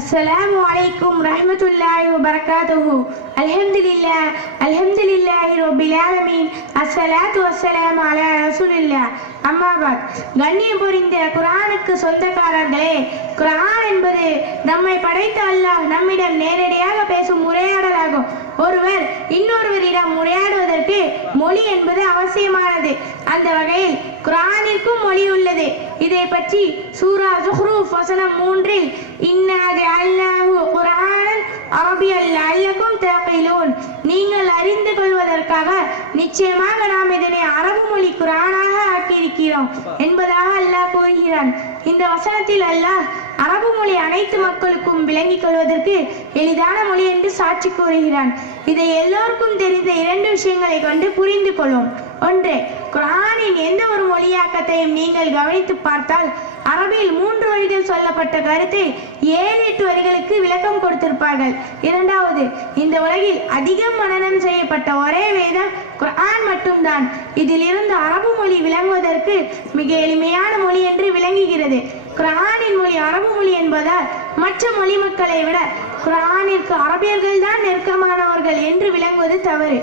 السلام عليكم ورحمة الله وبركاته. الحمد لله رب العالمين. الصلاة والسلام على رسول الله. அம்மாபாத். கண்ணியம் புரிந்த குர்ஆனுக்கு சொந்தக்காரர்களே, குர்ஆன் என்பது நம்மை படைத்த அல்லாஹ் நம்மிடம் நேரடியாக பேசும் உரையாடலாகும். ஒருவர் இன்னொருவரிடம் உரையாடுவதற்கு மொழி என்பது அவசியமானது. அந்த வகையில் குர்ஆனிற்கும் மொழி உள்ளது. இதை பற்றி சூரா ஸுஹ்ரூஃப் வசனம் 3-இல் இன்னா ஜஅல்நாஹு குர்ஆனன் அரபியன் லஅல்லகும் தஅகிலூன், நீங்கள் அறிந்து கொள்வதற்காக நிச்சயமாக நாம் இதனை அரபு மொழி குர்ஆனாக ஆக்கியிருக்கிறோம் என்பதாக அல்லாஹ் கூறுகிறான். இந்த வசனத்தில் அல்லாஹ் அரபு மொழி அனைத்து மக்களுக்கும் விளங்கிக் கொள்வதற்கு எளிதான மொழி என்று சாட்சி கூறுகிறான். இதை எல்லோருக்கும் தெரிந்த 2 விஷயங்களை கொண்டு புரிந்து கொள்வோம். ஒன்று, குர்ஆனின் எந்த ஒரு மொழியாக்கத்தையும் நீங்கள் கவனித்து பார்த்தால் அரபில் 3 வரிகள் சொல்லப்பட்ட கருத்தை 7-8 வரிகளுக்கு விளக்கம் கொடுத்திருப்பார்கள். இரண்டாவது, இந்த உலகில் அதிகம் மனனம் செய்யப்பட்ட ஒரே வேதம் குர்ஆன் மட்டும்தான். இதில் இருந்து அரபு மொழி விளங்குவதற்கு மிக எளிமையான மொழி என்று விளங்குகிறது. குர்ஆனின் மொழி அரபு மொழி என்பதால் மற்ற மொழி மக்களை விட குர்ஆனிற்கு அரபியர்கள் தான் நெருக்கமானவர்கள் என்று விளங்குவது தவறு.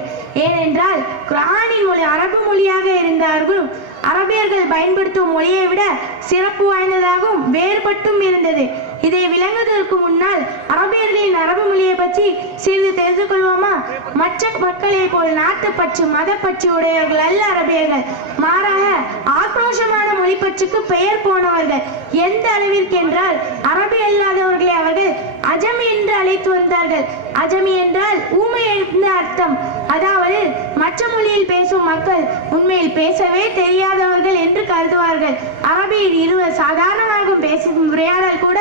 ஏனென்றால் குர்ஆனின் மொழி அரபு மொழியாக இருந்தாலும் அரபியர்கள் பயன்படுத்தும் மொழியை விட சிறப்பு வாய்ந்ததாகவும் வேறுபட்டும் இருந்தது. இதை விளங்குவதற்கு முன்னால் அரபியர்களின் அரபு மொழியை பற்றி சிறிது தெரிந்து கொள்வோமா? மற்ற மக்களை போல் நாட்டுப்பற்று மதப்பற்று உடையவர்கள் அல்ல அரபியர்கள். மாறாக ஆக்ரோஷமான மொழிப்பற்றுக்கு பெயர் போனவர்கள். எந்த அளவிற்கு என்றால் அரபி அல்லாதவர்களை அவர்கள் அஜமி என்று அழைத்து வந்தார்கள். அஜமி என்றால் ஊமை என்று அர்த்தம். அதாவது மற்ற மொழியில் பேசும் மக்கள் உண்மையில் பேசவே தெரியாதவர்கள் என்று கருதுவார்கள். அரபியில் இருவர் சாதாரணமாக பேசும் உரையாடல் கூட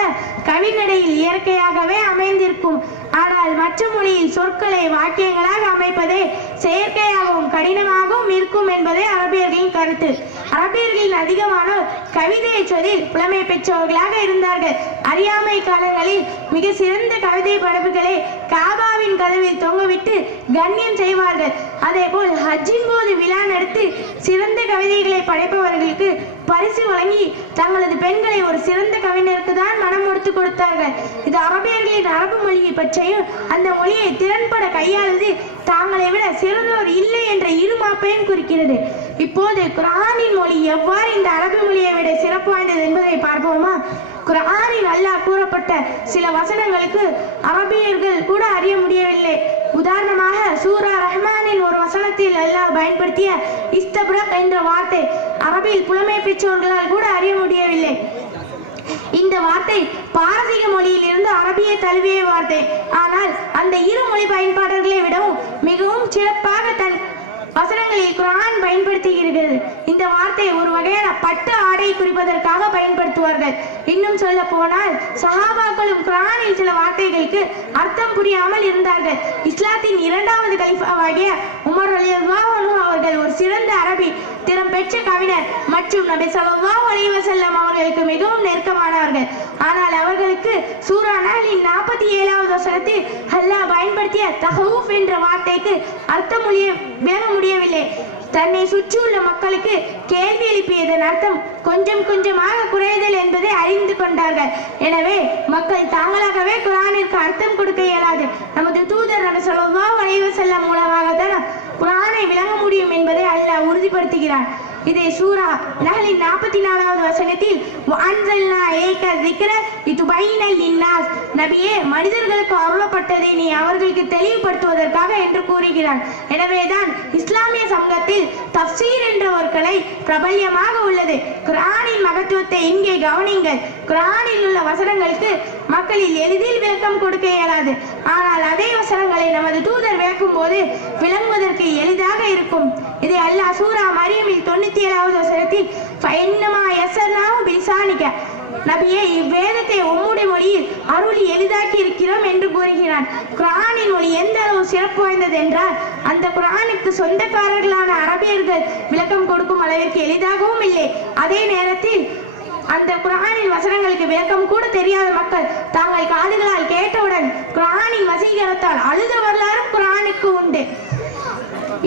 கவிநடையில் இயற்கையாகவே அமைந்திருக்கும். ஆனால் மற்ற மொழியில் சொற்களை வாக்கியங்களாக அமைப்பதே செயற்கையாகவும் கடினமாகவும் இருக்கும் என்பதே அரபியர்களின் கருத்து. அரபியர்களின் அதிகமானோர் கவிதையை சொல்லில் புலமை பெற்றவர்களாக இருந்தார்கள். அறியாமை காலங்களில் மிக சிறந்த கவிதை படைப்புகளை காபாவின் கதவில் தொங்கவிட்டு கண்ணியம் செய்வார்கள். அதே போல் ஹஜ்ஜின் போது விழா நடத்தி சிறந்த கவிதைகளை படைப்பவர்களுக்கு பரிசு வழங்கி தங்களது பெண்களை ஒரு சிறந்த கவிஞருக்கு தான் மனம் முடித்து கொடுத்தார்கள். இது அரபியர்களின் அரபு மொழியை பற்றியும் அந்த மொழியை திறன்பட கையாளுவது தாங்களை விட சிறந்தோர் இல்லை என்ற இருமாப்பையும் குறிக்கிறது. இப்போது குர்ஆனின் மொழி எவ்வாறு இந்த அரபு மொழியை விட சிறப்பு வாய்ந்தது என்பதை பார்ப்போமா? குர்ஆனில் அல்லாஹ் கூறப்பட்ட சில வசனங்களுக்கு அரபியர்கள் கூட அறிய முடியவில்லை. உதாரணமாக சூரா ரஹ்மானின் ஒரு வசனத்தில் அல்லாஹ் பயன்படுத்திய இஸ்தப்ரக் என்ற வார்த்தை அரபியில் புலமை பெற்றவர்களால் கூட அறிய முடியவில்லை. இந்த வார்த்தை பாரசீக மொழியில் இருந்து அரபியை தழுவிய வார்த்தை. ஆனால் அந்த இரு மொழி பயன்பாடுகளை விடவும் மிகவும் சிறப்பாக தன் வசனங்களில் குர்ஆன் பயன்படுத்துகிறது. இந்த வார்த்தை ஒரு வகையான பட்டு ஆடை குறிப்பதற்காக பயன்படுத்துவார்கள். இன்னும் சொல்ல போனால் சஹாபாக்களும் குர்ஆனில் சில வார்த்தைகளுக்கு அர்த்தம் புரியாமல் இருந்தார்கள். இஸ்லாத்தின் 2வது கலீஃபாவாகிய உமர் ரலியல்லாஹு அன்ஹு அவர்கள் ஒரு சிறந்த அரபி திறம் பெற்ற கவிஞர் மற்றும் நபி ஸல்லல்லாஹு அலைஹி வஸல்லம் அவர்களுக்கு மிகவும் நெருக்கமானவர்கள். ஆனால் அவர்களுக்கு சூரா நஹ்லின் 47வது வசனத்தில் அல்லாஹ் பயன்படுத்திய தஹவுஃப் என்ற வார்த்தைக்கு அர்த்தம் பேச முடியவில்லை. தன்னை சுற்றியுள்ள மக்களுக்கு கேள்வி எழுப்பியதன் அர்த்தம் கொஞ்சம் கொஞ்சமாக குறைதல் என்பதை அறிந்து கொண்டார்கள். எனவே மக்கள் தாங்களாகவே குர்ஆனிற்கு அர்த்தம் கொடுக்க இயலாது. நமது தூதர் நபி ஸல்லல்லாஹு அலைஹி வஸல்லம் மூலமாக தான் குர்ஆனை விளங்க முடியும் என்பதை அல்லாஹ் உறுதிப்படுத்துகிறான். இதை சூரா நஹ்லின் 44வது வசனத்தில் வஅன்ஸல்னா இலைக ஸிக்ர லிதுபையின லின்னாஸ், நபியே மனிதர்களுக்கு அருளப்பட்டதை நீ அவர்களுக்கு தெளிவுபடுத்துவதற்காக என்று கூறுகிறான். எனவேதான் இஸ்லாமிய சமூகத்தில் தஃப்சீர் என்ற ஒரு கலை பிரபல்யமாக உள்ளது. குர்ஆனின் மகத்துவத்தை இங்கே கவனிங்கள். குர்ஆனில் உள்ள வசனங்களுக்கு மக்களில் எளிதில் விளக்கம் கொடுக்க இயலாது. ஆனால் அதே வசனங்களை நமது தூதர் விளக்கும் போது விளங்குவதற்கு எளிதாக இருக்கும். இதை அல்லாஹ் சூரா மரியமில் 97வது வசனத்தில் ஃபஇன்னமா யஸர்னாஹு பிலிசானிக, நபியே இவ்வேதத்தை உம்முடைய மொழியில் அருளி எளிதாக்கி இருக்கிறோம் என்று கூறுகிறான். குர்ஆனின் மொழி எந்த அளவு சிறப்பு வாய்ந்தது என்றால் அந்த குர்ஆனுக்கு சொந்தக்காரர்களான அரபியர்கள் விளக்கம் கொடுக்கும் அளவிற்கு எளிதாகவும் இல்லை. அதே நேரத்தில் அந்த குர்ஆனின் வசனங்களுக்கு விளக்கம் கூட தெரியாத மக்கள் தாங்கள் காதுகளால் கேட்டவுடன் குர்ஆனின் வசீகரத்தால் அழுத வரலாறும் குர்ஆனுக்கு உண்டு.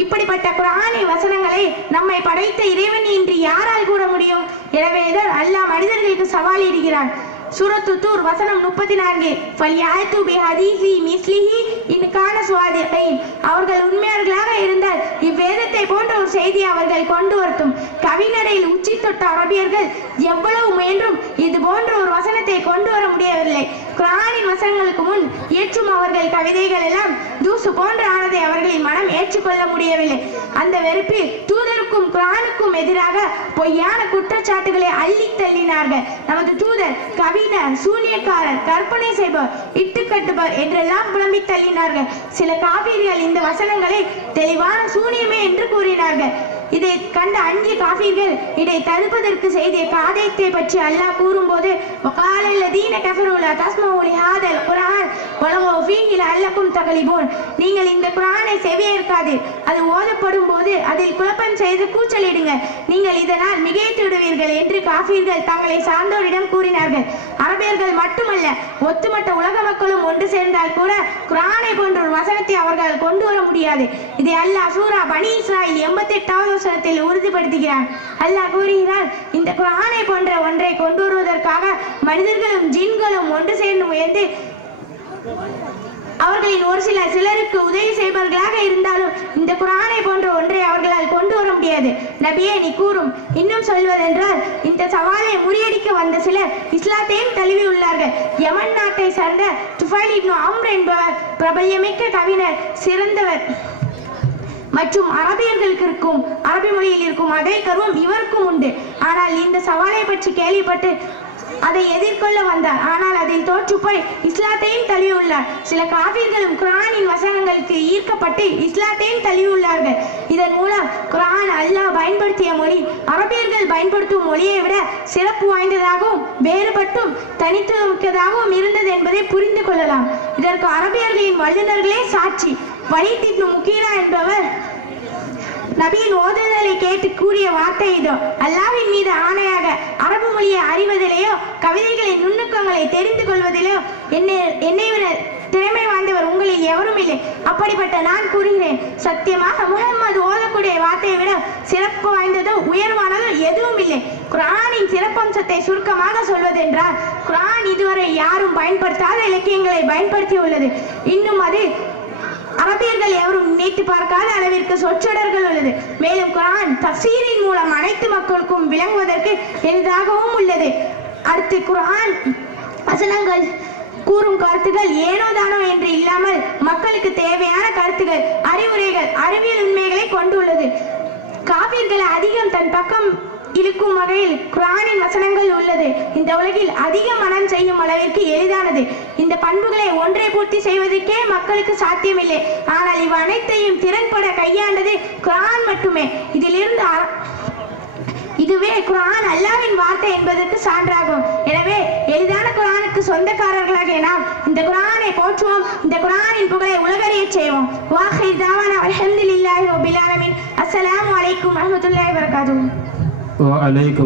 இப்படிப்பட்ட குர்ஆனின் வசனங்களை நம்மை படைத்த இறைவன் இன்றி யாரால் கூற முடியும்? எனவேதான் அல்லாஹ் மனிதர்களுக்கு சவால் இடுகிறான். சூரத்து தூர் வசனம் 34. ஃபல்யாத்து பிஹதீஸி மிஸ்லிஹி இன் கான ஸ்வாதிகீன். அவர்கள் உண்மையாளர்களாக இருந்தால் இவ்வேதத்தை போன்ற ஒரு செய்தியை அவர்கள் கொண்டு வரட்டும். கவிநடையில் உச்சி தொட்ட அரபியர்கள் எவ்வளவு முயன்றும் இது போன்ற ஒரு வசனத்தை கொண்டு வர முடியவில்லை. குர்ஆனின் வசனங்களுக்கு முன் ஏற்றும் அவர்கள் கவிதைகள் எல்லாம் தூசு போன்ற ஆனதை அவர்களின் மனம் ஏற்றுக்கொள்ள முடியவில்லை. அந்த வெறுப்பில் தூதருக்கும் குர்ஆனுக்கும் எதிராக பொய்யான குற்றச்சாட்டுகளை அள்ளி தள்ளினார்கள். நமது தூதர் கவிஞர், சூனியக்காரர், கற்பனை செய்பவர், இட்டுக்கட்டுபவர் என்றெல்லாம் புலம்பி தள்ளினார்கள். சில காபீர்கள் இந்த வசனங்களை தெளிவான சூனியமே என்று கூறினார்கள். இதை கண்ட அஞ்சிய காபீர்கள் இதை தடுப்பதற்கு செய்த காரியத்தை பற்றி அல்லாஹ் கூறும்போது நீங்கள் இந்த குர்ஆனை செவியேற்காது, அது ஓதப்படும் போது அதில் குழப்பம் செய்து கூச்சலிடுங்க, நீங்கள் இதனால் மிகைத்து விடுவீர்கள் என்று காபீர்கள் தங்களை சார்ந்தோரிடம் கூறினார்கள். அரபியர்கள் மட்டுமல்ல, ஒட்டுமொத்த உலக மக்களும் ஒன்று சேர்ந்தால் கூட குர்ஆனை போன்ற ஒரு வசனத்தை அவர்கள் கொண்டு வர முடியாது. இதை அல்லாஹ் சூரா பனி இஸ்ராயில் 88வது வசனத்தில் உறுதிப்படுத்துகிறார். அல்லாஹ் கூறுகிறார், இந்த குர்ஆனை போன்ற ஒன்றை கொண்டு வருவதற்காக மனிதர்களும் ஜின்களும் ஒன்று சேர்ந்து முயன்று அவர்களின் ஒரு சிலருக்கு உதவி செய்பவர்களாக இருந்தாலும் இந்த குர்ஆனை போன்ற ஒன்றை அவர்களால் கொண்டு வர முடியாது. நபியே, நீ கூறும். இன்னும் சொல்வதென்றால், இந்த சவாலை முறியடிக்க வந்த சிலர் இஸ்லாத்தையும் தழுவி உள்ளார்கள். யமன் நாட்டை சார்ந்த துஃபைல் இப்னு அம்ர் என்பவர் பிரபல்யமிக்க கவிஞர், சிறந்தவர் மற்றும் அரபியர்களுக்கு இருக்கும் அரபி மொழியில் இருக்கும் அதே கர்வம் இவருக்கும் உண்டு. ஆனால் இந்த சவாலை பற்றி கேள்விப்பட்டு அதை எதிர்கொள்ள வந்தார். ஆனால் அதில் தோற்று போய் இஸ்லாத்தையும் தழுவியுள்ளார். சில காபீர்களும் குர்ஆனின் வசனங்களுக்கு ஈர்க்கப்பட்டு இஸ்லாத்தையும் தழுவியுள்ளார்கள். இதன் மூலம் குர்ஆன் அல்லாஹ் பயன்படுத்திய மொழி அரபியர்கள் பயன்படுத்தும் மொழியை விட சிறப்பு வாய்ந்ததாகவும் வேறுபட்டும் தனித்துவமிக்கதாகவும் இருந்தது என்பதை புரிந்து கொள்ளலாம். இதற்கு அரபியர்களின் வல்லுநர்களே சாட்சி. வலீத் இப்னு முகீரா என்பவர் நபியின் ஓதுதலை கேட்டு கூறிய வார்த்தை இதோ: அல்லாஹ்வின் மீது ஆணையாக, அரபு மொழியை அறிவதிலேயோ கவிதைகளின் நுணுக்கங்களை தெரிந்து கொள்வதிலேயோ என்னை விட திறமை வாய்ந்தவர் உங்களில் எவரும் இல்லை. அப்படிப்பட்ட நான் கூறுகிறேன், சத்தியமாக முஹம்மது ஓதக்கூடிய வார்த்தையை விட சிறப்பு வாய்ந்ததோ உயர்வானதோ எதுவும் இல்லை. குர்ஆனின் சிறப்பம்சத்தை சுருக்கமாக சொல்வதென்றால், குர்ஆன் இதுவரை யாரும் பயன்படுத்தாத இலக்கியங்களை பயன்படுத்தியுள்ளது. இன்னும் அது அரபியர்கள் எவரும் நினைத்து பார்க்காத அளவிற்கு சொற்றொடர்கள் உள்ளது. மேலும் குர்ஆன் தஃசீரின் மூலம் அனைத்து மக்களுக்கும் விளங்குவதற்கு எளிதாகவும் உள்ளது. அடுத்து குர்ஆன் வசனங்கள் கூறும் கருத்துக்கள் ஏனோ தானோ என்று இல்லாமல் மக்களுக்கு தேவையான கருத்துக்கள், அறிவுரைகள், அறிவியல் உண்மைகளை கொண்டுள்ளது. காபீர்களை அதிகம் தன் பக்கம் இழுக்கும் வகையில் குர்ஆனின் வசனங்கள் உள்ளது. இந்த உலகில் அதிக மனம் செய்யும் அளவிற்கு எளிதானது. இந்த பண்புகளை ஒன்றை பூர்த்தி செய்வதற்கே மக்களுக்கு சாத்தியமில்லை. ஆனால் இவ் அனைத்தையும் திறன்பட கையாண்டது குர்ஆன் மட்டுமே. இதுவே குர்ஆன் அல்லாஹ்வின் வார்த்தை என்பதற்கு சான்றாகும். எனவே எளிதான குர்ஆனுக்கு சொந்தக்காரர்களாகிய நாம் இந்த குர்ஆனை போற்றுவோம், இந்த குர்ஆனின் புகழை உலகறிய செய்வோம். வாஹிர் தாவானா அல்ஹம்துலில்லாஹி ரப்பில் ஆலமீன். அஸ்ஸலாமு அலைக்கும் வரஹ்மத்துல்லாஹி வபரகாத்துஹு.